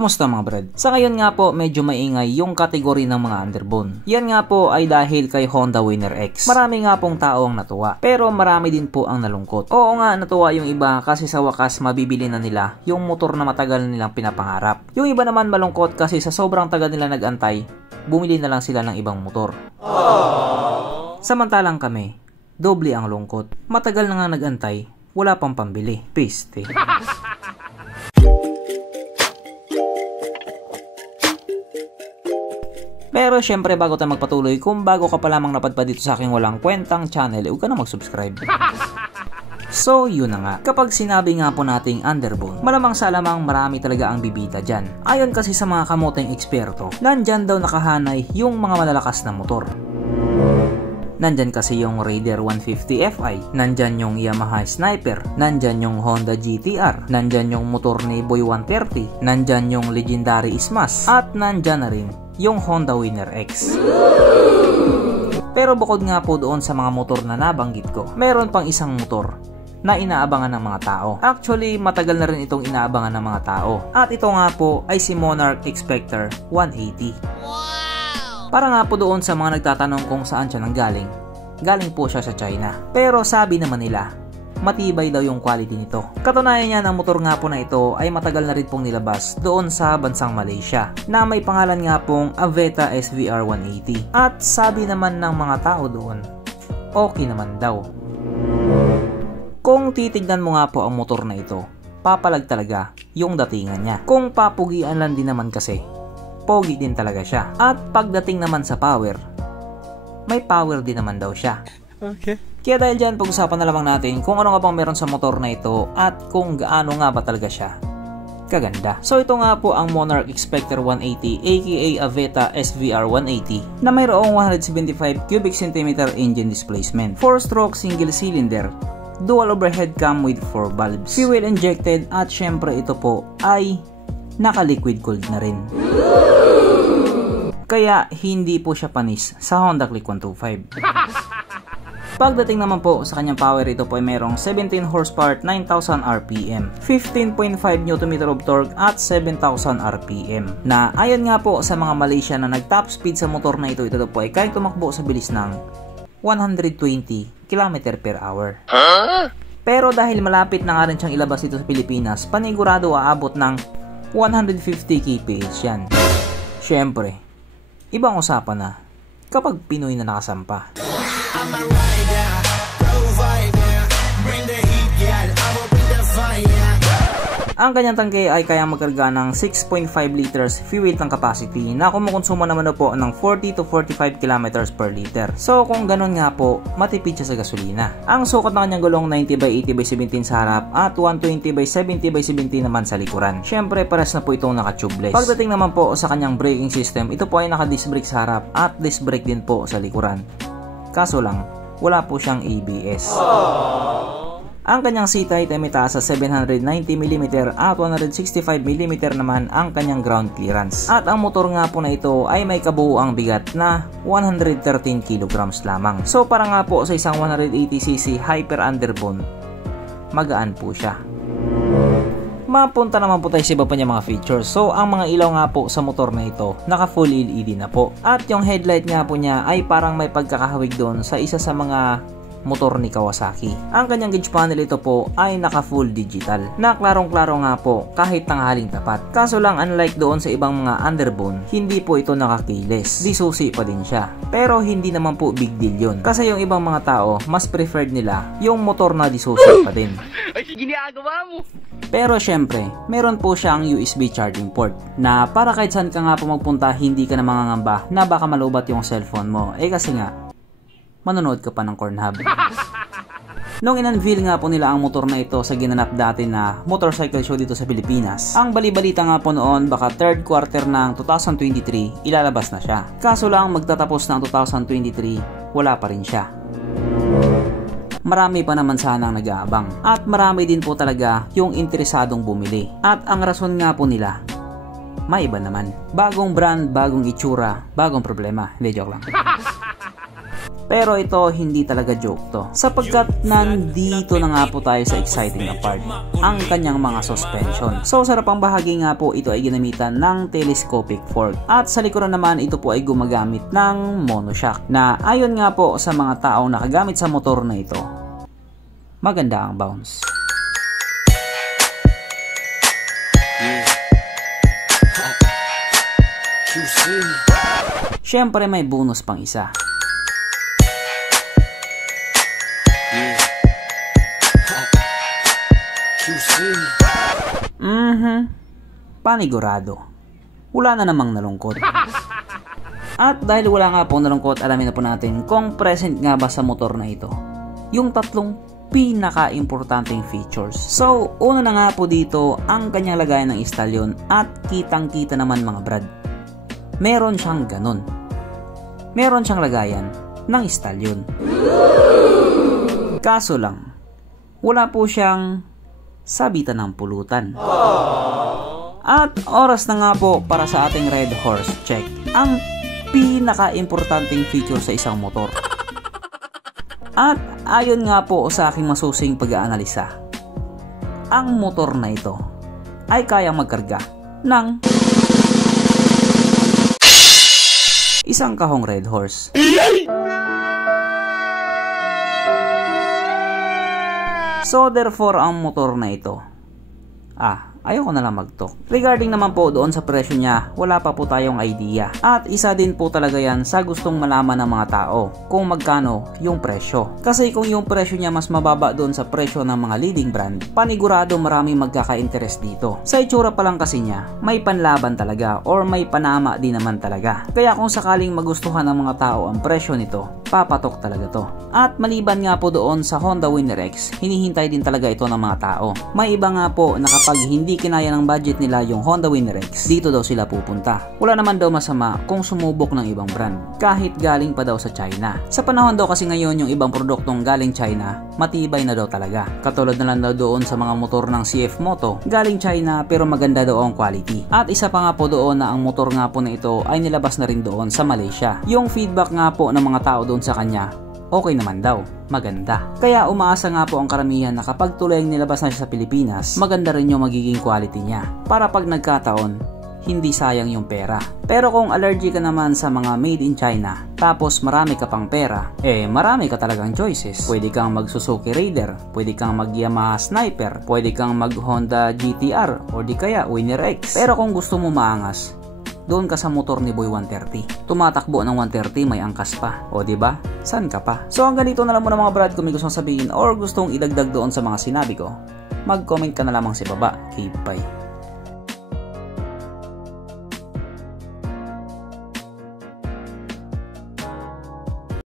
Kumusta mga brad? Sa ngayon nga po medyo maingay yung kategory ng mga underbone. Yan nga po ay dahil kay Honda Winner X. Marami nga pong tao ang natuwa, pero marami din po ang nalungkot. Oo nga, natuwa yung iba kasi sa wakas mabibili na nila yung motor na matagal nilang pinapangarap. Yung iba naman malungkot kasi sa sobrang tagal nila nag-antay, bumili na lang sila ng ibang motor. Samantalang kami, doble ang lungkot. Matagal na nga nag-antay, wala pang pambili. Piste. Pero syempre bago tayo magpatuloy, kung bago ka pa lamang napadpad dito sa aking walang kwentang channel, huwag ka na mag-subscribe. So yun na nga, kapag sinabi nga po nating underbone, malamang sa alamang marami talaga ang bibita dyan. Ayon kasi sa mga kamoteng eksperto, nandyan daw nakahanay yung mga malalakas na motor. Nandyan kasi yung Raider 150 Fi, nandyan yung Yamaha Sniper, nandyan yung Honda GTR, nandyan yung motor ni Boy 130, nandyan yung legendary Smash, at nandyan na rin yung Honda Winner X. Pero bukod nga po doon sa mga motor na nabanggit ko, meron pang isang motor na inaabangan ng mga tao. Actually, matagal na rin itong inaabangan ng mga tao. At ito nga po ay si Monarch X-Spectre 180. Para nga po doon sa mga nagtatanong kung saan siya nanggaling, galing po siya sa China. Pero sabi naman nila, matibay daw yung quality nito. Katunayan niya ng motor nga po na ito ay matagal na rin pong nilabas doon sa bansang Malaysia na may pangalan nga pong Aveta SVR 180. At sabi naman ng mga tao doon, okay naman daw. Kung titignan mo nga po ang motor na ito, papalag talaga yung datingan niya. Kung papugian lang din naman kasi, pogi din talaga siya. At pagdating naman sa power, may power din naman daw siya. Okay. Kaya dahil dyan, pag-usapan na lamang natin kung ano nga bang meron sa motor na ito at kung gaano nga ba talaga siya kaganda. So ito nga po ang Monarch X-Spectre 180 aka Aveta SVR 180 na mayroong 175 cubic centimeter engine displacement, 4-stroke single cylinder, dual overhead cam with 4 valves, fuel injected, at syempre ito po ay naka-liquid cooled na rin. Kaya hindi po siya panis sa Honda Click 125. Pagdating naman po sa kanyang power, ito po ay mayroong 17 horsepower, 9,000 RPM, 15.5 Nm of torque at 7,000 RPM. Na ayon nga po sa mga Malaysia na nag-top speed sa motor na ito, ito po ay kaya tumakbo sa bilis ng 120 km/h. Pero dahil malapit na nga rin siyang ilabas dito sa Pilipinas, panigurado aabot ng 150 kph yan. Syempre, ibang usapan na kapag Pinoy na nakasampa. Ang kanyang tangke ay kaya magkarga ng 6.5 liters fuel tank capacity na kumukonsumo naman po ng 40 to 45 kilometers per liter. So kung ganun nga po, matipid siya sa gasolina. Ang sukat ng kanyang gulong 90/80/17 sa harap at 120/70/70 naman sa likuran. Syempre pares na po itong naka-tubeless. Pagdating naman po sa kanyang braking system, ito po ay naka-disc brake sa harap at disc brake din po sa likuran. Kaso lang, wala po siyang ABS. Ang kanyang seat height ay may taas sa 790mm at 165mm naman ang kanyang ground clearance. At ang motor nga po na ito ay may kabuuang bigat na 113 kg lamang. So para nga po sa isang 180cc hyper underbone, magaan po siya. Mapunta naman po tayo sa iba pa niya mga features. So ang mga ilaw nga po sa motor na ito, naka full LED na po. At yung headlight nga po niya ay parang may pagkakahawig doon sa isa sa mga motor ni Kawasaki. Ang kanyang gauge panel ito po ay naka full digital na klarong-klaro nga po kahit tanghaling tapat. Kaso lang unlike doon sa ibang mga underbone, hindi po ito naka-keyless. Di susi pa din siya. Pero hindi naman po big deal yun. Kasi yung ibang mga tao, mas preferred nila yung motor na di susi pa din. Ay, ginagawa mo! Pero syempre, meron po siyang USB charging port na para kahit saan ka nga po magpunta, hindi ka na mangangamba na baka malubat yung cellphone mo. Eh kasi nga, manonood ka pa ng Cornhub. Nung in-unveil nga po nila ang motor na ito sa ginanap dati na motorcycle show dito sa Pilipinas, ang balibalita nga po noon baka third quarter ng 2023 ilalabas na siya. Kaso lang magtatapos ng 2023, wala pa rin siya. Marami pa naman sanang nag-aabang at marami din po talaga yung interesadong bumili. At ang rason nga po nila, may iba naman. Bagong brand, bagong itsura, bagong problema. Hindi, joke lang. Pero ito hindi talaga joke to, sapagkat nandito na nga po tayo sa exciting na part, ang kanyang mga suspension. So sa harapang bahagi nga po ito ay ginamitan ng telescopic fork, at sa likuran naman ito po ay gumagamit ng monoshock, na ayon nga po sa mga taong nakagamit sa motor na ito, maganda ang bounce. Syempre may bonus pang isa. Panigurado. Wala na namang nalungkot. At dahil wala nga pong nalungkot, alamin na po natin kung present nga ba sa motor na ito yung tatlong pinaka-importanting features. So, una na nga po dito ang kanyang lagayan ng istalyon, at kitang-kita naman mga brad, meron siyang ganun. Meron siyang lagayan ng istalyon. Kaso lang, wala po siyang sabitan ng pulutan. At oras na nga po para sa ating Red Horse check ang pinaka-importanting feature sa isang motor. At ayon nga po sa aking masusing pag-aanalisa, ang motor na ito ay kayang magkarga ng isang kahong Red Horse. So therefore ang motor na ito, ayoko na lang mag-talk. Regarding naman po doon sa presyo niya, wala pa po tayong idea. At isa din po talaga yan sa gustong malaman ng mga tao kung magkano yung presyo. Kasi kung yung presyo niya mas mababa doon sa presyo ng mga leading brand, panigurado maraming magkaka-interest dito. Sa itsura pa lang kasi niya, may panlaban talaga or may panama din naman talaga. Kaya kung sakaling magustuhan ng mga tao ang presyo nito, papatok talaga to. At maliban nga po doon sa Honda Winner X, hinihintay din talaga ito ng mga tao. May iba nga po na kapag hindi kinaya ng budget nila yung Honda Winner X, dito daw sila pupunta. Wala naman daw masama kung sumubok ng ibang brand, kahit galing pa daw sa China. Sa panahon daw kasi ngayon yung ibang produktong galing China, matibay na daw talaga. Katulad na lang daw doon sa mga motor ng CF Moto, galing China pero maganda daw ang quality. At isa pa nga po doon na ang motor nga po na ito ay nilabas na rin doon sa Malaysia. Yung feedback nga po ng mga tao doon sa kanya, okay naman daw, maganda. Kaya umaasa nga po ang karamihan na kapag tuloy nilabas na siya sa Pilipinas, maganda rin yung magiging quality niya, para pag nagkataon, hindi sayang yung pera. Pero kung allergy ka naman sa mga made in China, tapos marami ka pang pera, marami ka talagang choices. Pwede kang mag Suzuki Raider, pwede kang mag Yamaha Sniper, pwede kang mag Honda GTR, o di kaya Winner X. Pero kung gusto mo maangas, doon ka sa motor ni Boy 130. Tumatakbo ng 130, may angkas pa. O diba? San ka pa? So hanggang dito na lang muna mga brad. Kung may gustong sabihin or gustong idagdag doon sa mga sinabi ko, mag-comment ka na lamang sa baba. Keep bye.